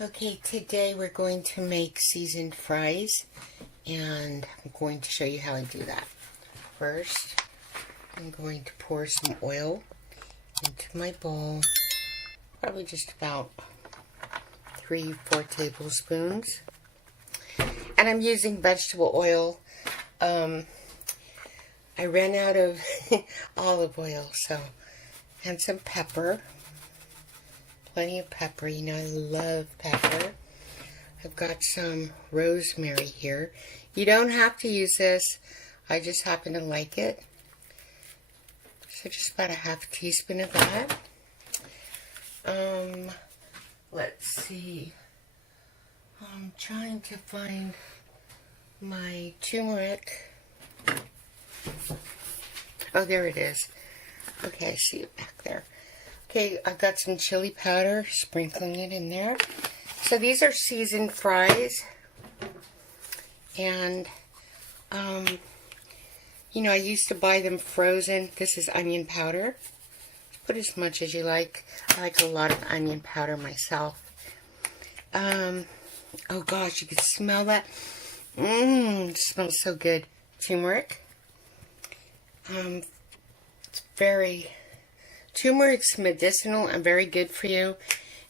Okay, today we're going to make seasoned fries, and I'm going to show you how I do that. First, I'm going to pour some oil into my bowl, probably just about 3-4 tablespoons. And I'm using vegetable oil. I ran out of olive oil, and some pepper. Plenty of pepper. You know, I love pepper. I've got some rosemary here. You don't have to use this. I just happen to like it. So just about a half teaspoon of that. Let's see. I'm trying to find my turmeric. Oh, there it is. Okay, I see it back there. Okay, I've got some chili powder, sprinkling it in there. So these are seasoned fries. And, you know, I used to buy them frozen. This is onion powder. Put as much as you like. I like a lot of onion powder myself. Oh gosh, you can smell that. It smells so good. Turmeric. Turmeric's medicinal and very good for you,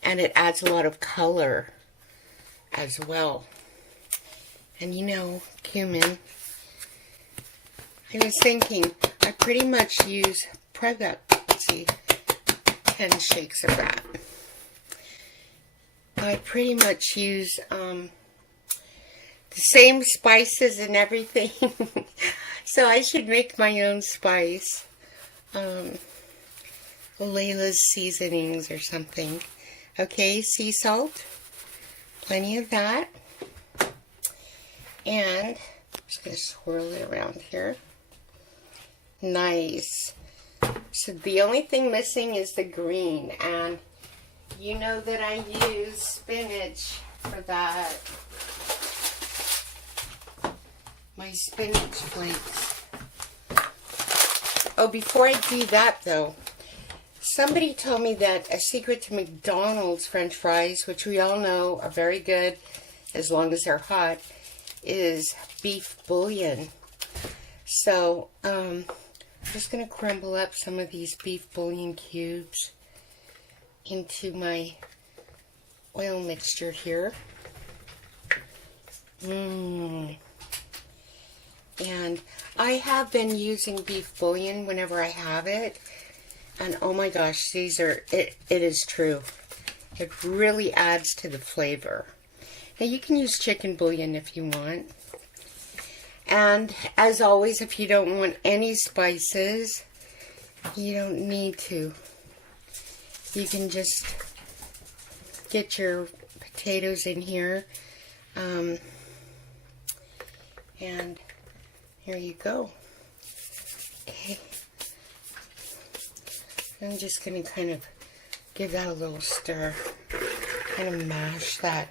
and it adds a lot of color as well. And you know, cumin. I was thinking, I pretty much use, let's see, 10 shakes of that. I pretty much use the same spices and everything. So I should make my own spice. Layla's seasonings or something. Okay, sea salt. Plenty of that. And I'm just going to swirl it around here. Nice. So the only thing missing is the green. And you know that I use spinach for that. My spinach flakes. Oh, before I do that though, somebody told me that a secret to McDonald's French fries, which we all know are very good as long as they're hot, is beef bouillon. So, I'm just going to crumble up some of these beef bouillon cubes into my oil mixture here. And I have been using beef bouillon whenever I have it. And oh my gosh, it is true. It really adds to the flavor. Now you can use chicken bouillon if you want. And as always, if you don't want any spices, you don't need to. You can just get your potatoes in here. And here you go. Okay. I'm just going to kind of give that a little stir. Kind of mash that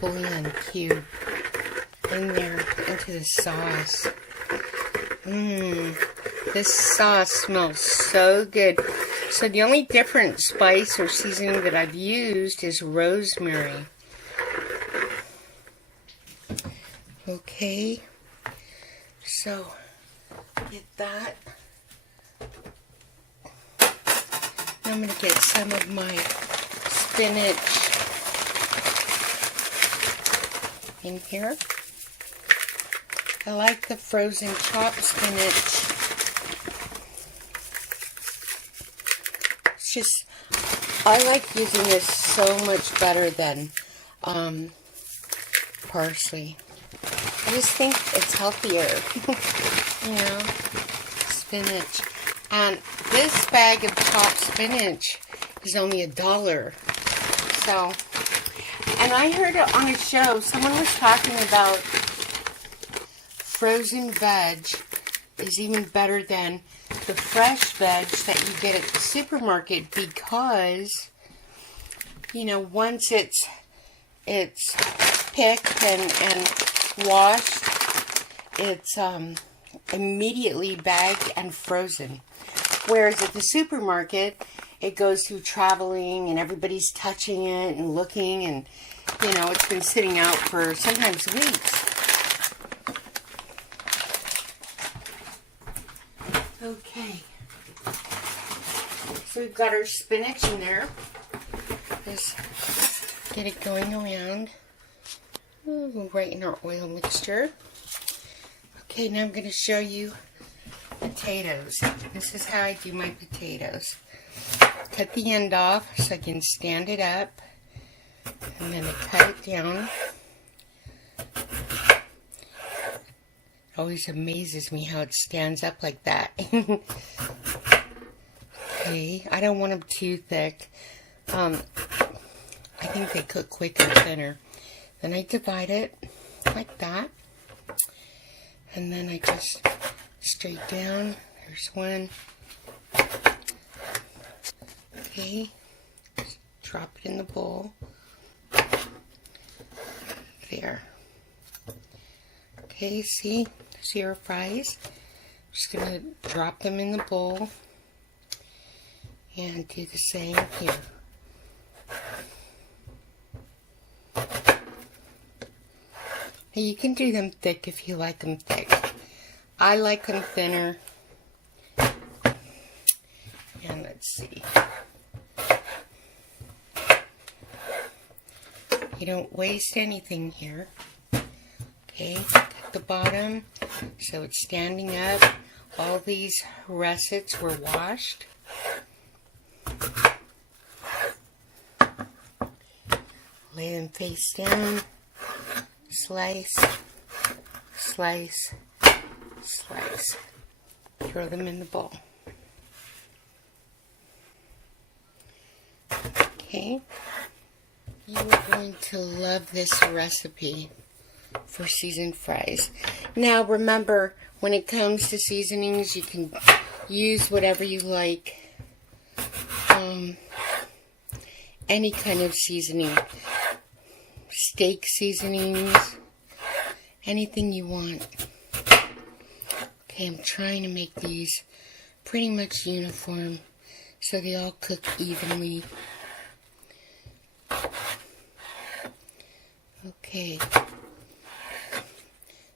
bouillon cube in there into the sauce. This sauce smells so good. So the only different spice or seasoning that I've used is rosemary. Okay. So, get that. I'm going to get some of my spinach in here. I like the frozen chopped spinach. It's just, I like using this so much better than parsley. I just think it's healthier. You know, spinach. And this bag of chopped spinach is only $1. So, and I heard it on a show, someone was talking about frozen veg is even better than the fresh veg that you get at the supermarket because, you know, once it's picked and washed, it's immediately bagged and frozen. Whereas at the supermarket, it goes through traveling and everybody's touching it and looking, and you know, it's been sitting out for sometimes weeks. Okay. So we've got our spinach in there. Just get it going around. Ooh, right in our oil mixture. Okay, now I'm going to show you potatoes. This is how I do my potatoes. Cut the end off so I can stand it up. And then I cut it down. It always amazes me how it stands up like that. Okay, I don't want them too thick. I think they cook quicker thinner. Then I divide it like that. And then I just straight down. There's one. Okay, just drop it in the bowl. There. Okay, see our fries? Just gonna drop them in the bowl. And do the same here. Now you can do them thick if you like them thick. I like them thinner. And let's see. You don't waste anything here. Okay, cut the bottom so it's standing up. All these russets were washed. Lay them face down, slice, slice, slice. Throw them in the bowl. Okay. You are going to love this recipe for seasoned fries. Now remember, when it comes to seasonings, you can use whatever you like. Any kind of seasoning. Steak seasonings, anything you want. Okay, I'm trying to make these pretty much uniform so they all cook evenly. Okay,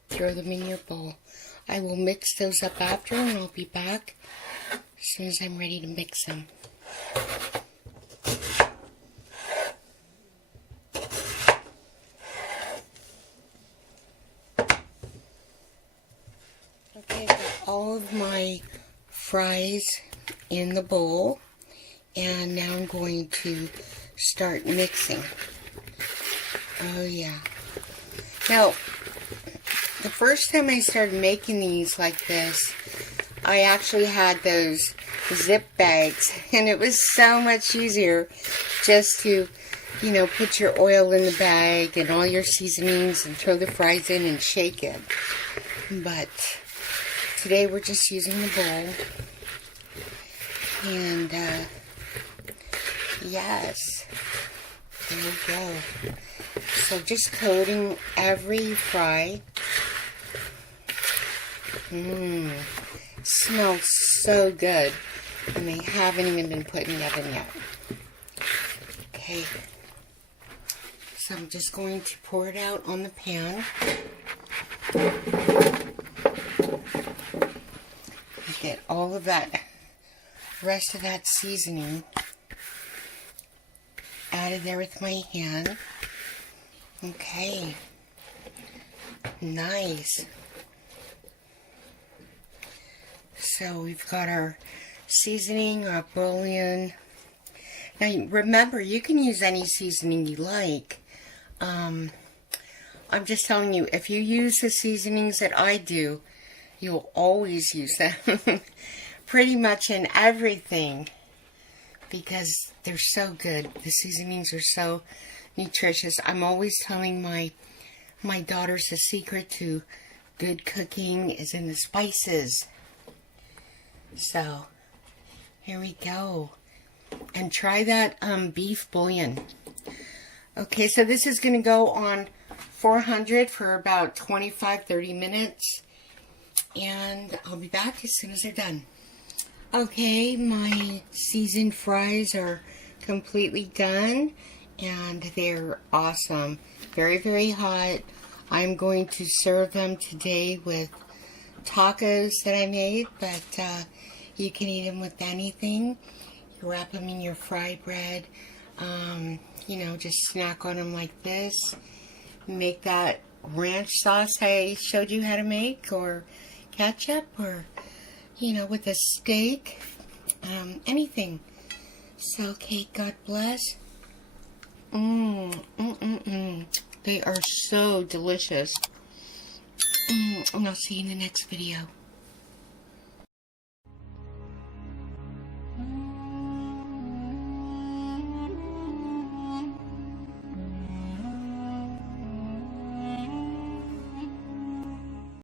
throw them in your bowl. I will mix those up after, and I'll be back as soon as I'm ready to mix them. Okay, I've got all of my fries in the bowl, and now I'm going to start mixing. Oh yeah. Now, the first time I started making these like this, I actually had those zip bags, and it was so much easier just to, you know, put your oil in the bag and all your seasonings and throw the fries in and shake it. But today we're just using the bowl. And, yes, there we go. So just coating every fry. Smells so good. And they haven't even been put in the oven yet. Okay. So I'm just going to pour it out on the pan. Get all of that, rest of that seasoning added there with my hand. Okay. Nice. So we've got our seasoning, our bouillon. Now remember, you can use any seasoning you like. I'm just telling you, if you use the seasonings that I do, you'll always use them pretty much in everything because they're so good. The seasonings are so nutritious. I'm always telling my daughters the secret to good cooking is in the spices. So here we go. And try that beef bouillon. Okay, so this is going to go on 400 for about 25-30 minutes. And I'll be back as soon as they're done. Okay, my seasoned fries are completely done and they're awesome. Very, very hot. I'm going to serve them today with tacos that I made, but you can eat them with anything. You wrap them in your fry bread. You know, just snack on them like this. Make that ranch sauce I showed you how to make, or ketchup, or, you know, with a steak. Anything. So, okay, God bless. They are so delicious. And I'll see you in the next video.